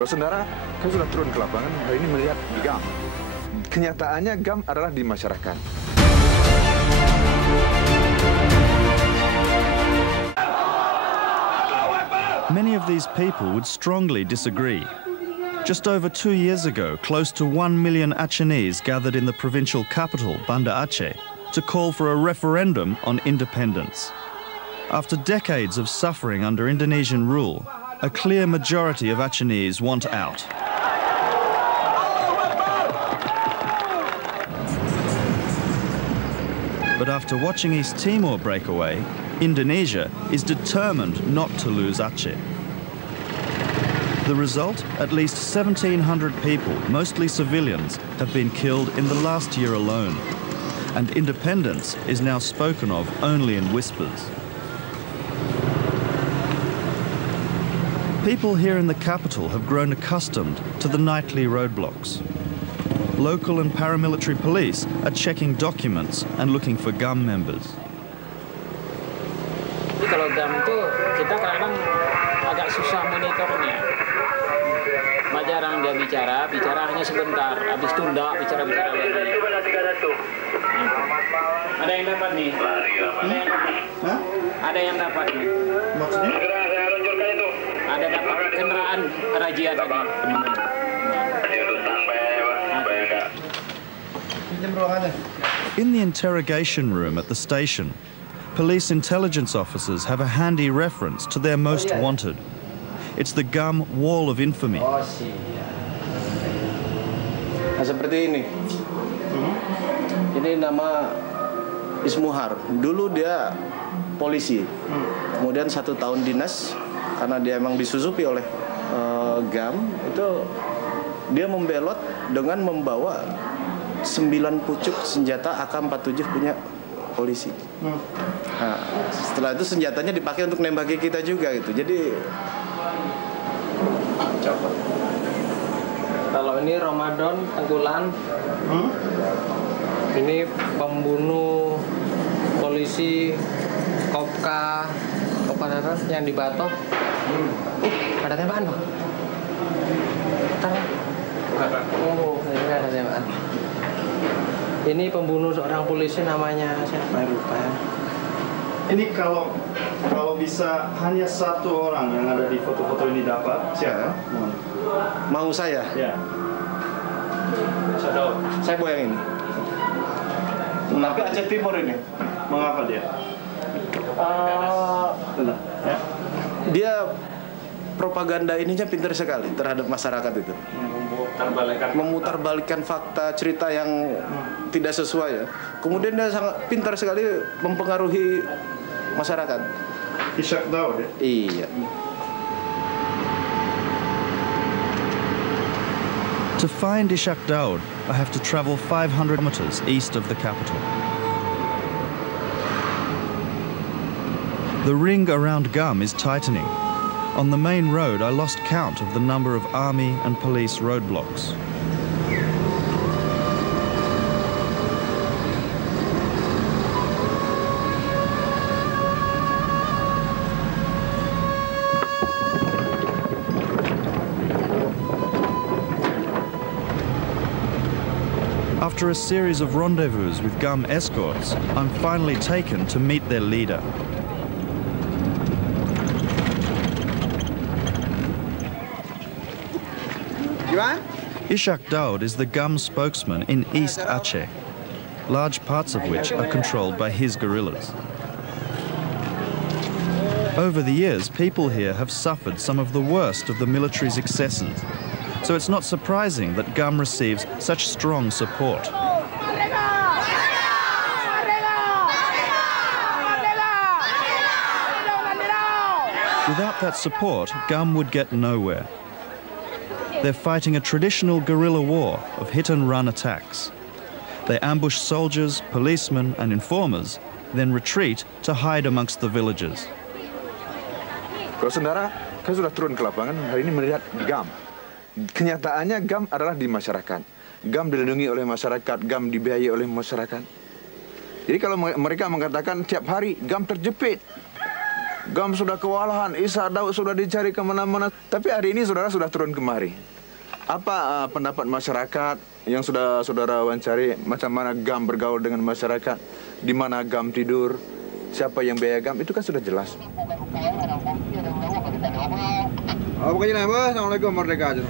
Saudara, kami sudah turun ke lapangan hari ini melihat GAM. Kenyataannya GAM adalah di masyarakat. Many of these people would strongly disagree. Just over 2 years ago, close to 1 million Achenese gathered in the provincial capital, Banda Aceh, to call for a referendum on independence. After decades of suffering under Indonesian rule, a clear majority of Achenese want out. But after watching East Timor break away, Indonesia is determined not to lose Aceh. The result, at least 1,700 people, mostly civilians, have been killed in the last year alone. And independence is now spoken of only in whispers. People here in the capital have grown accustomed to the nightly roadblocks. Local and paramilitary police are checking documents and looking for GAM members. Kalau GAM itu kita kadang agak susah monitornya. Jarang dia bicara hanya sebentar, habis tunda bicara lagi. Ada yang dapat nih? Ada yang dapat nih? Maksudnya? Ada dapat kendaraan razia tadi. In the interrogation room at the station, police intelligence officers have a handy reference to their most wanted. It's the GAM wall of infamy. Nah, seperti ini. Ini nama Ismuhar. Dulu dia polisi. Kemudian 1 tahun dinas karena dia emang disusupi oleh GAM. Itu dia membelot dengan membawa 9 pucuk senjata AK-47 punya polisi. Nah, setelah itu senjatanya dipakai untuk nembaki kita juga gitu. Jadi copot. Kalau ini Ramadan Tengkulan, ini pembunuh polisi Kopka yang di Batok. Ada tembakan, Pak? Oh, ini ada tembakan. Ini pembunuh seorang polisi namanya siapa lupa ya. Ini kalau bisa hanya 1 orang yang ada di foto-foto ini dapat, siapa? mau saya. Ya. Saya bawa yang ini. Tapi Aceh Timur ini. Mengapa dia? Ya. Dia propaganda ininya pintar sekali terhadap masyarakat itu. Memutarbalikkan fakta, cerita yang tidak sesuai ya. Kemudian dia sangat pintar sekali mempengaruhi masyarakat. Acheh War ya? Iya. To find Acheh War, I have to travel 500 kilometers east of the capital. The ring around GAM is tightening. On the main road, I lost count of the number of army and police roadblocks. After a series of rendezvous with GAM escorts, I'm finally taken to meet their leader. Acheh War is the GAM spokesman in East Aceh, large parts of which are controlled by his guerrillas. Over the years, people here have suffered some of the worst of the military's excesses, so it's not surprising that GAM receives such strong support. Without that support, GAM would get nowhere. They're fighting a traditional guerrilla war of hit-and-run attacks. They ambush soldiers, policemen, and informers, then retreat to hide amongst the villages. Kalau saudara, kami sudah turun ke lapangan hari ini melihat GAM. Kenyataannya GAM adalah di masyarakat. GAM dilindungi oleh masyarakat, GAM dibiayai oleh masyarakat. Jadi kalau mereka mengatakan tiap hari GAM terjepit, GAM sudah kewalahan, Isa Daud sudah dicari kemana-mana. Tapi hari ini saudara sudah turun kemari. Apa pendapat masyarakat yang sudah saudara wawancari? Macam mana GAM bergaul dengan masyarakat? Di mana GAM tidur? Siapa yang biaya GAM? Itu kan sudah jelas.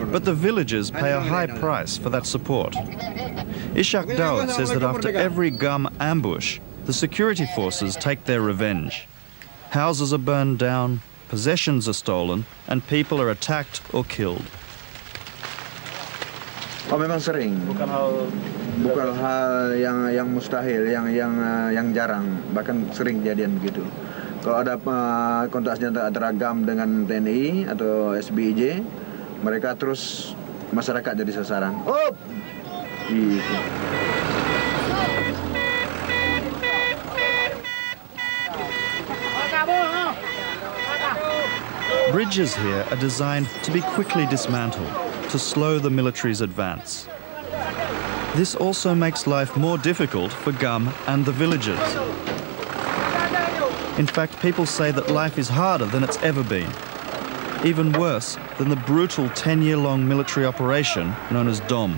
But the villagers pay a high price for that support. Ishak Daud says that after every GAM ambush, the security forces take their revenge. Houses are burned down, possessions are stolen, and people are attacked or killed. Oh, memang sering. Bukan hal yang mustahil, yang jarang, bahkan sering kejadian begitu. Kalau ada kontak senjata antara GAM dengan TNI atau SBIJ, mereka terus masyarakat jadi sasaran. Oh, gitu. Bridges here are designed to be quickly dismantled, to slow the military's advance. This also makes life more difficult for GAM and the villagers. In fact, people say that life is harder than it's ever been. Even worse than the brutal 10-year-long military operation known as DOM.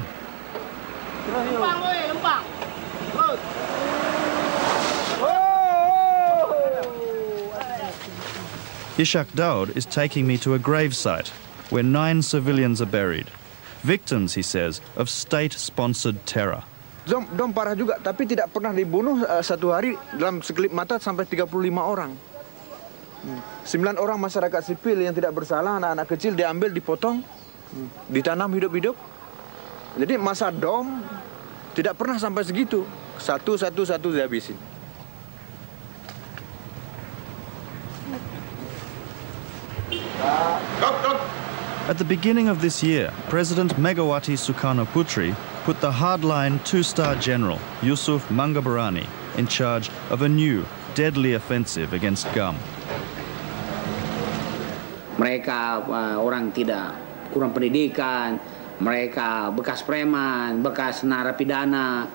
Ishak Daud is taking me to a gravesite where 9 civilians are buried. Victims, he says, of state-sponsored terror. Dom parah juga, tapi tidak pernah dibunuh satu hari dalam sekelip mata sampai 35 orang. 9 orang masyarakat sipil yang tidak bersalah, anak-anak kecil diambil, dipotong, ditanam hidup-hidup. Jadi masa Dom tidak pernah sampai segitu. Satu dihabisin. At the beginning of this year, President Megawati Sukarnoputri put the hardline 2-star general, Yusuf Mangabarani, in charge of a new, deadly offensive against GAM. Mereka orang tidak kurang pendidikan, mereka bekas preman, bekas narapidana,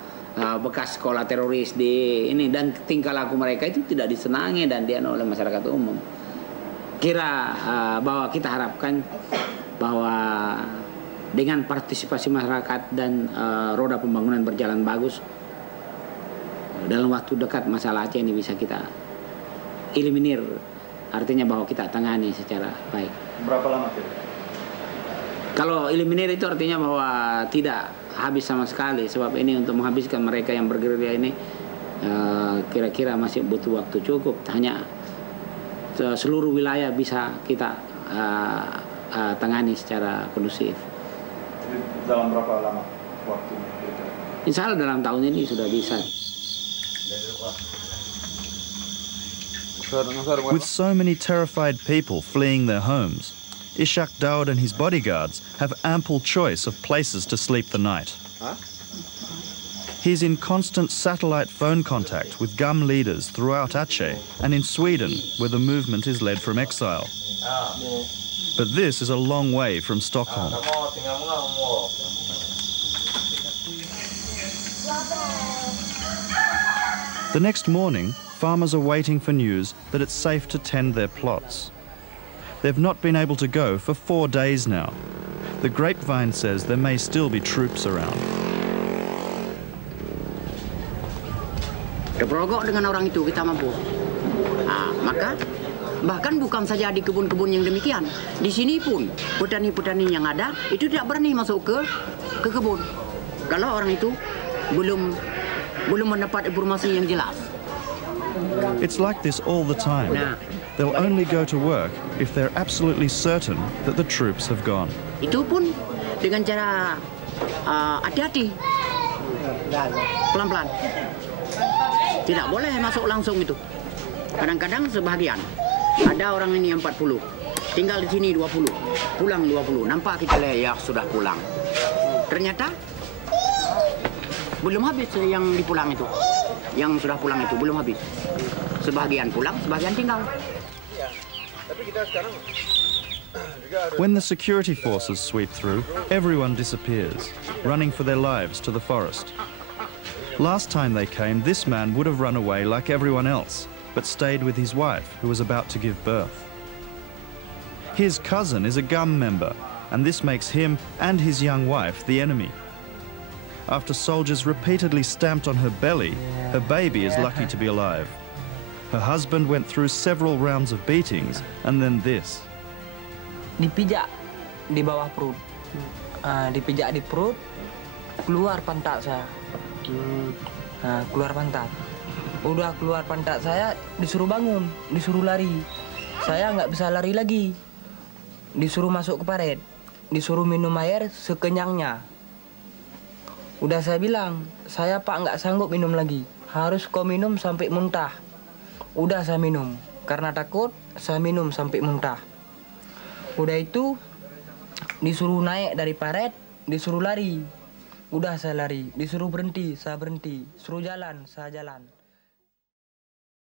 bekas sekolah teroris di ini, dan tingkah laku mereka itu tidak disenangi dan dianu oleh masyarakat umum. Kira bahwa kita harapkan bahwa dengan partisipasi masyarakat dan roda pembangunan berjalan bagus, dalam waktu dekat masalah Aceh ini bisa kita eliminir, artinya bahwa kita tangani secara baik. Berapa lama kira? Kalau eliminir itu artinya bahwa tidak habis sama sekali, sebab ini untuk menghabiskan mereka yang bergerilya ini kira-kira masih butuh waktu cukup. Hanya seluruh wilayah bisa kita tangani secara kondusif. Dalam berapa lama waktu? Insya Allah dalam tahun ini sudah bisa. With so many terrified people fleeing their homes, Ishak Daud and his bodyguards have ample choice of places to sleep the night. He's in constant satellite phone contact with GAM leaders throughout Aceh and in Sweden, where the movement is led from exile. But this is a long way from Stockholm. The next morning, farmers are waiting for news that it's safe to tend their plots. They've not been able to go for 4 days now. The grapevine says there may still be troops around. Berperogok dengan orang itu kita mampu. Maka bahkan bukan saja di kebun-kebun yang demikian, di sini pun petani-petani yang ada itu tidak berani masuk ke kebun. Kalau orang itu belum mendapat informasi yang jelas. It's like this all the time. They'll only go to work if they're absolutely certain that the troops have gone. Itu pun dengan cara hati-hati, pelan-pelan. Tidak boleh masuk langsung itu. Kadang-kadang sebagian. Ada orang ini yang 40, tinggal di sini 20, pulang 20. Nampak kita lihat ya sudah pulang. Ternyata belum habis yang dipulang itu. Yang sudah pulang itu belum habis. Sebagian pulang, sebagian tinggal. When the security forces sweep through, everyone disappears, running for their lives to the forest. Last time they came, this man would have run away like everyone else, but stayed with his wife, who was about to give birth. His cousin is a GUM member, and this makes him and his young wife the enemy. After soldiers repeatedly stamped on her belly, her baby is lucky to be alive. Her husband went through several rounds of beatings, and then this. Dipijak di bawah perut. Dipijak di perut, keluar pantat saya. Keluar pantat. Udah keluar pantat saya, disuruh bangun, disuruh lari. Saya nggak bisa lari lagi. Disuruh masuk ke paret, disuruh minum air sekenyangnya. Udah saya bilang, saya Pak nggak sanggup minum lagi. Harus kau minum sampai muntah. Udah saya minum, karena takut saya minum sampai muntah. Udah itu disuruh naik dari paret, disuruh lari. Udah saya lari, disuruh berhenti, saya berhenti. Suruh jalan, saya jalan.